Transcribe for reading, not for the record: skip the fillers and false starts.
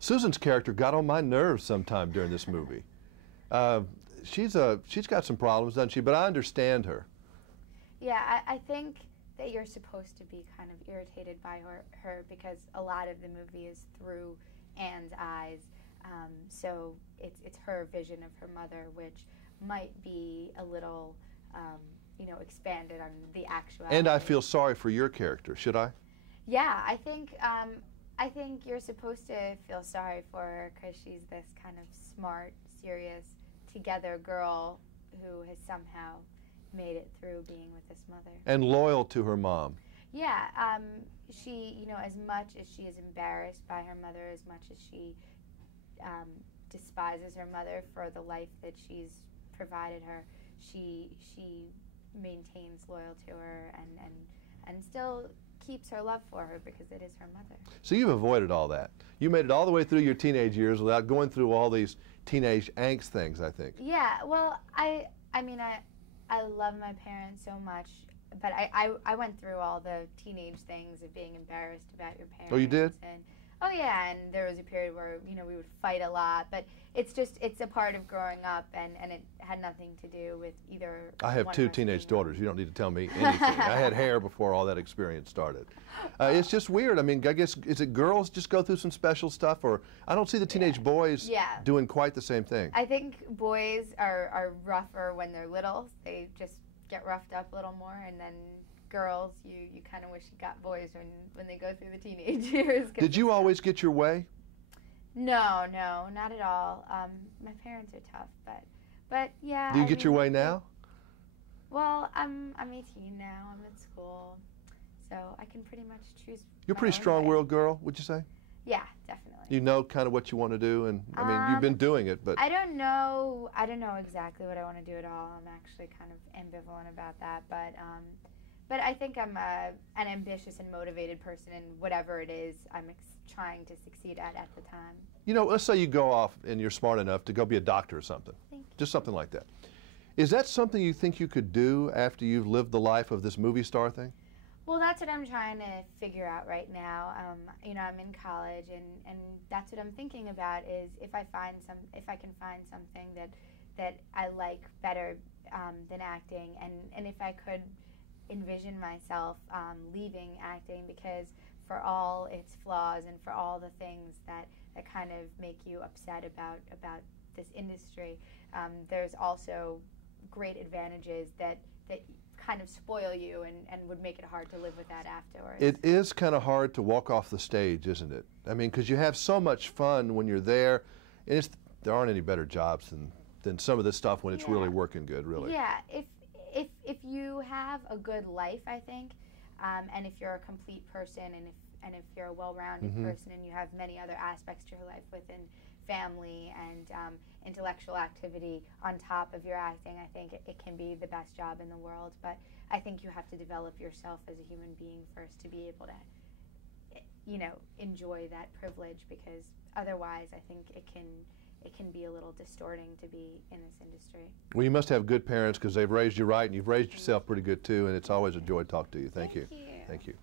Susan's character got on my nerves sometime during this movie. She's got some problems, doesn't she? But I understand her. Yeah, I think that you're supposed to be kind of irritated by her because a lot of the movie is through Anne's eyes. So it's her vision of her mother, which might be a little, you know, expanded on the actuality. And I feel sorry for your character. Should I? Yeah, I think you're supposed to feel sorry for her because she's this kind of smart, serious, together girl who has somehow made it through being with this mother. And loyal to her mom. Yeah, she, you know, as much as she is embarrassed by her mother, as much as she despises her mother for the life that she's provided her, she maintains loyal to her and still keeps her love for her because it is her mother. So you've avoided all that. You made it all the way through your teenage years without going through all these teenage angst things, I think. Yeah, well, I mean, I love my parents so much, but I went through all the teenage things of being embarrassed about your parents. Oh, you did? And, oh, yeah, and there was a period where, you know, we would fight a lot, but it's a part of growing up, and it had nothing to do with either. I have two teenage daughters. You don't need to tell me anything. I had hair before all that experience started. It's just weird. I mean, I guess, is it girls just go through some special stuff, or I don't see the teenage boys doing quite the same thing. I think boys are rougher when they're little. They just get roughed up a little more, and then girls, you kind of wish you got boys when they go through the teenage years. Did you always get your way? No, not at all. My parents are tough, but yeah. Do you get your way now? Well, I'm 18 now. I'm at school, so I can pretty much choose. You're a pretty strong-willed girl, would you say? Yeah, definitely. You know kind of what you want to do, and I mean, you've been doing it, but I don't know exactly what I want to do at all. I'm actually kind of ambivalent about that, but I think I'm an ambitious and motivated person, and whatever it is, I'm trying to succeed at the time. You know, let's say you go off and you're smart enough to go be a doctor or something. Thank you. Just something like that. Is that something you think you could do after you've lived the life of this movie star thing? Well, that's what I'm trying to figure out right now. You know, I'm in college, and that's what I'm thinking about is if I can find something that I like better than acting, and if I could envision myself leaving acting, because for all its flaws and for all the things that kind of make you upset about this industry, there's also great advantages that kind of spoil you and would make it hard to live with that afterwards. It is kind of hard to walk off the stage, isn't it? I mean, because you have so much fun when you're there, and there aren't any better jobs than some of this stuff when it's really working good, really. Yeah, if you have a good life, I think, and if you're a complete person, and if you're a well-rounded person, and you have many other aspects to your life within family and intellectual activity on top of your acting, I think it can be the best job in the world. But I think you have to develop yourself as a human being first to be able to, you know, enjoy that privilege, because otherwise I think it can be a little distorting to be in this industry. Well, you must have good parents because they've raised you right, and you've raised yourself pretty good too, and it's always a joy to talk to you. Thank you. Thank you. Thank you.